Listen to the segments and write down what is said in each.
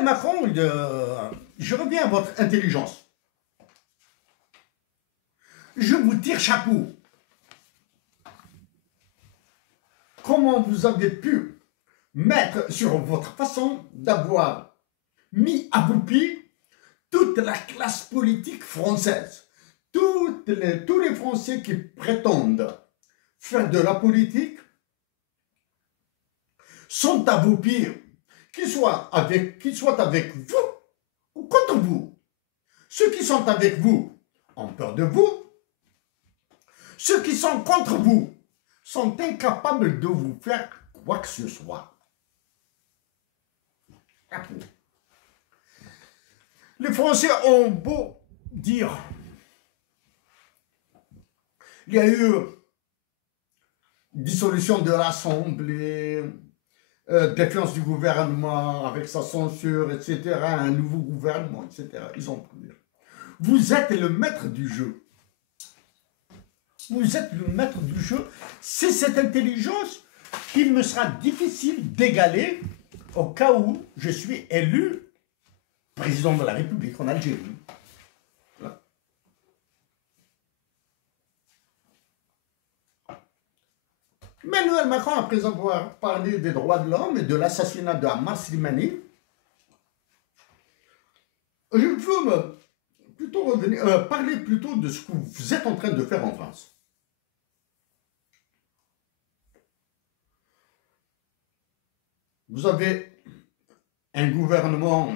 Emmanuel Macron, je reviens à votre intelligence. Je vous tire chapeau. Comment vous avez pu mettre sur votre façon d'avoir mis à bout toute la classe politique française, tous les Français qui prétendent faire de la politique sont à vos pieds, qu'ils soient avec vous ou contre vous. Ceux qui sont avec vous ont peur de vous. Ceux qui sont contre vous sont incapables de vous faire quoi que ce soit. Les Français ont beau dire, il y a eu dissolution de l'Assemblée, défiance du gouvernement avec sa censure, etc., un nouveau gouvernement, etc. Ils ont pu dire. Vous êtes le maître du jeu. Vous êtes le maître du jeu. C'est cette intelligence qu'il me sera difficile d'égaler au cas où je suis élu président de la République en Algérie. Voilà. Emmanuel Macron, après avoir parlé des droits de l'homme et de l'assassinat de Ammar Slimani, je veux plutôt parler plutôt de ce que vous êtes en train de faire en France. Vous avez un gouvernement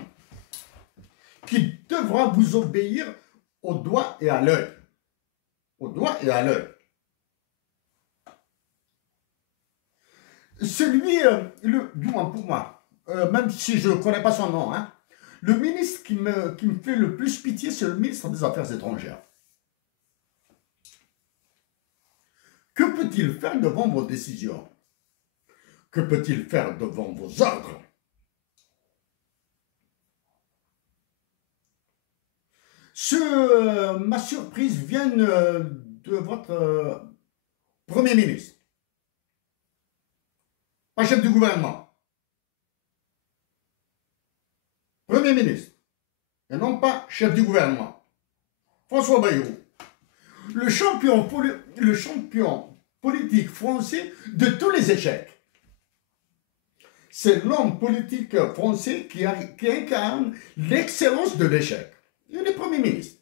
qui devra vous obéir au doigt et à l'œil. Au doigt et à l'œil. Celui, du moins pour moi, même si je ne connais pas son nom, hein, le ministre qui me fait le plus pitié, c'est le ministre des Affaires étrangères. Que peut-il faire devant vos décisions? Que peut-il faire devant vos ordres? Ma surprise vient de votre Premier ministre. Pas chef du gouvernement. Premier ministre. Et non pas chef du gouvernement. François Bayrou. Le champion politique français de tous les échecs. C'est l'homme politique français qui incarne l'excellence de l'échec. Il est Premier ministre.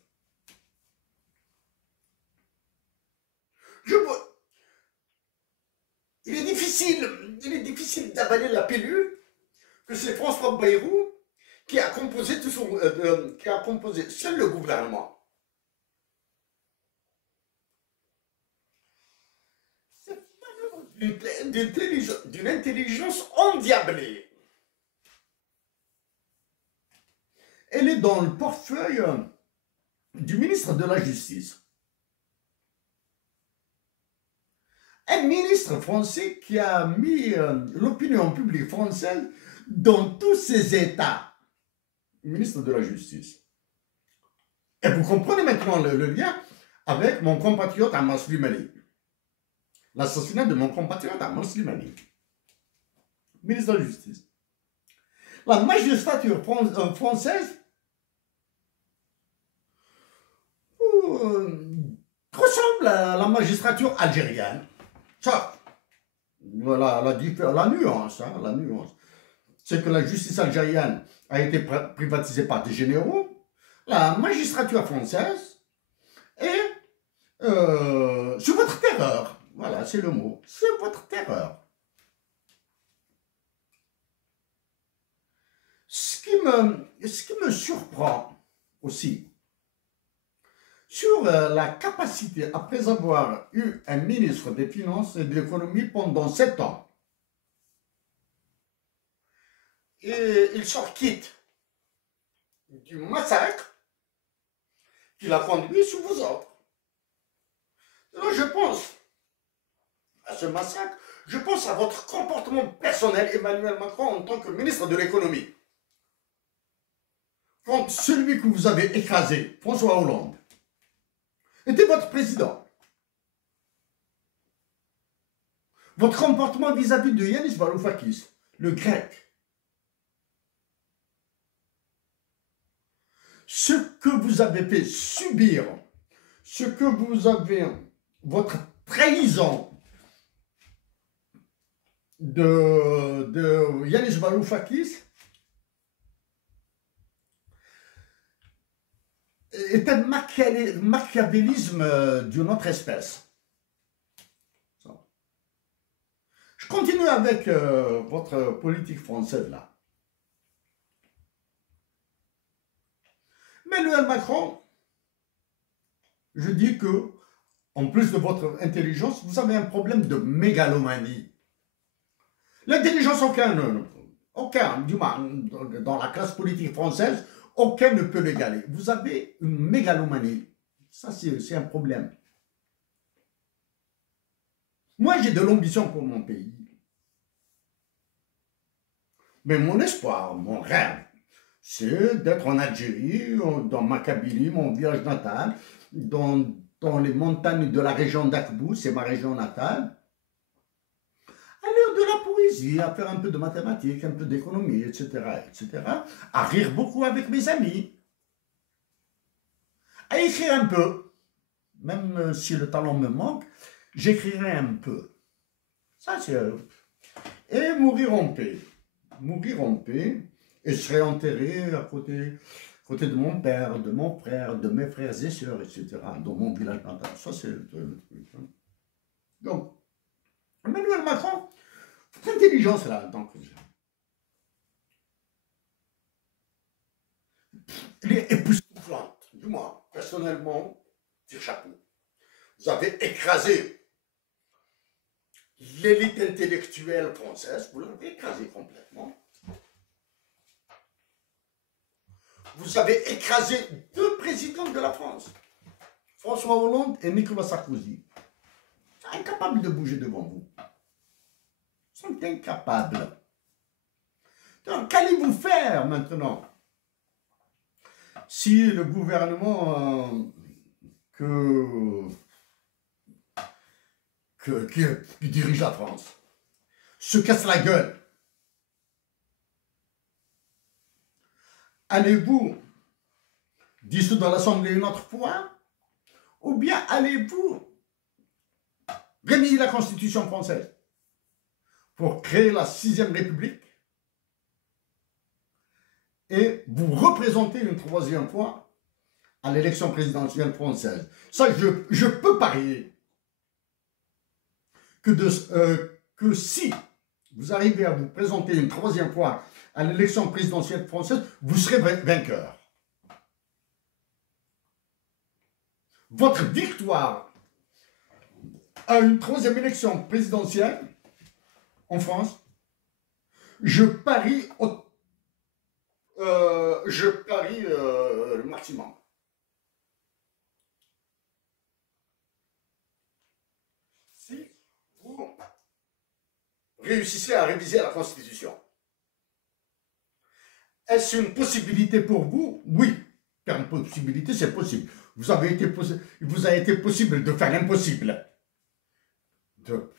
Il est difficile d'avaler la pilule que c'est François Bayrou qui a composé seul le gouvernement. C'est d'une intelligence endiablée. Elle est dans le portefeuille du ministre de la Justice. Un ministre français qui a mis l'opinion publique française dans tous ses états. Ministre de la Justice. Et vous comprenez maintenant le lien avec mon compatriote Ammar Slimani. L'assassinat de mon compatriote Ammar Slimani. Ministre de la Justice. La magistrature française ressemble à la magistrature algérienne. Ça, la nuance, hein, la nuance. C'est que la justice algérienne a été privatisée par des généraux. La magistrature française est sous votre terreur. Voilà, c'est le mot. C'est votre terreur. Ce qui me surprend aussi, sur la capacité, après avoir eu un ministre des Finances et de l'Économie pendant 7 ans, et il sort quitte du massacre qu'il a conduit sous vos ordres. Alors je pense à ce massacre, je pense à votre comportement personnel, Emmanuel Macron, en tant que ministre de l'Économie. Quand celui que vous avez écrasé, François Hollande, était votre président. Votre comportement vis-à-vis de Yanis Varoufakis, le grec. ce que vous avez fait subir, ce que vous avez, votre trahison de Yanis Varoufakis est un machiavélisme d'une autre espèce. Je continue avec votre politique française là. Emmanuel Macron, je dis que, en plus de votre intelligence, vous avez un problème de mégalomanie. L'intelligence, aucun, du moins, dans la classe politique française, aucun ne peut l'égaler. Vous avez une mégalomanie. Ça, c'est un problème. Moi, j'ai de l'ambition pour mon pays. Mais mon espoir, mon rêve, c'est d'être en Algérie, dans ma Kabylie, mon village natal, dans les montagnes de la région d'Akbou, c'est ma région natale. Aller de la poésie, à faire un peu de mathématiques, un peu d'économie, etc., à rire beaucoup avec mes amis, à écrire un peu, même si le talent me manque, j'écrirai un peu. Ça, c'est... Et mourir en paix. Mourir en paix, et je serai enterré à côté de mon père, de mon frère, de mes frères et sœurs, etc., dans mon village natal. Ça, c'est le truc. Donc, Emmanuel Macron, cette intelligence là, donc, elle est époustouflante. Du moins, personnellement, tire chapeau. Vous avez écrasé l'élite intellectuelle française, vous l'avez écrasé complètement. Vous avez écrasé 2 présidents de la France, François Hollande et Nicolas Sarkozy. Ils sont incapables de bouger devant vous. Ils sont incapables. Donc, qu'allez-vous faire maintenant si le gouvernement qui dirige la France se casse la gueule? Allez-vous dissoudre l'Assemblée une autre fois? Ou bien allez-vous réviser la Constitution française pour créer la 6e République et vous représenter une 3e fois à l'élection présidentielle française? Ça, je peux parier que si vous arrivez à vous présenter une 3e fois à l'élection présidentielle française, vous serez vainqueur. Votre victoire à une 3e élection présidentielle en France, je parie le maximum. Si vous réussissez à réviser la Constitution, est-ce une possibilité pour vous? Oui, car une possibilité, c'est possible. Il vous a été possible de faire l'impossible. De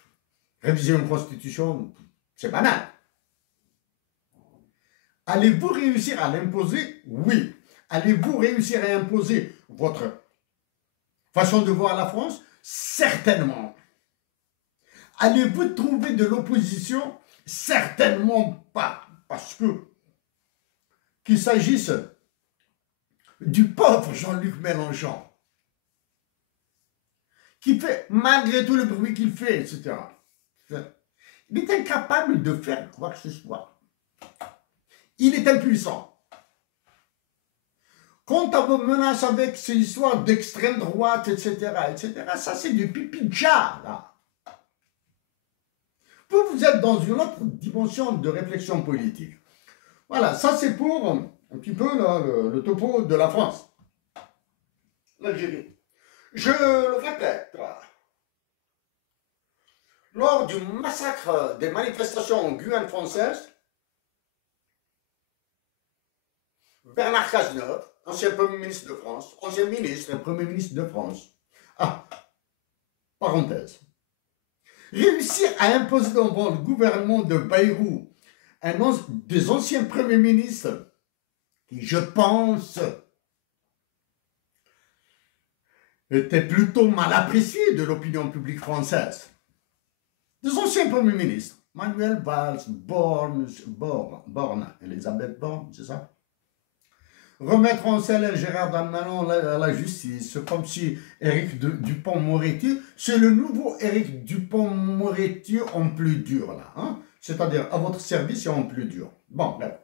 réviser une constitution, c'est banal. Allez-vous réussir à l'imposer? Oui. Allez-vous réussir à imposer votre façon de voir la France? Certainement. Allez-vous trouver de l'opposition? Certainement pas. Parce que qu'il s'agisse du pauvre Jean-Luc Mélenchon, qui fait, malgré tout le bruit qu'il fait, etc., il est incapable de faire quoi que ce soit. Il est impuissant. Quant à vos menaces avec ces histoires d'extrême droite, etc., ça c'est du pipi de chat, là. Vous êtes dans une autre dimension de réflexion politique. Voilà, ça c'est pour un petit peu là, le topo de la France. L'Algérie. Je le répète, lors du massacre des manifestations en Guyane française, Bernard Cazeneuve, ancien Premier ministre de France, ancien ministre et Premier ministre de France, parenthèse, réussir à imposer devant le gouvernement de Bayrou des anciens premiers ministres qui, je pense, était plutôt mal apprécié de l'opinion publique française. Des anciens premiers ministres, Manuel Valls, Borne, Elisabeth Borne, c'est ça? Remettre en selle Gérard Darmanin à la justice, comme si Éric Dupond-Moretti, c'est le nouveau Éric Dupond-Moretti en plus dur, là. Hein? C'est-à-dire à votre service et en plus dur. Bon, bref.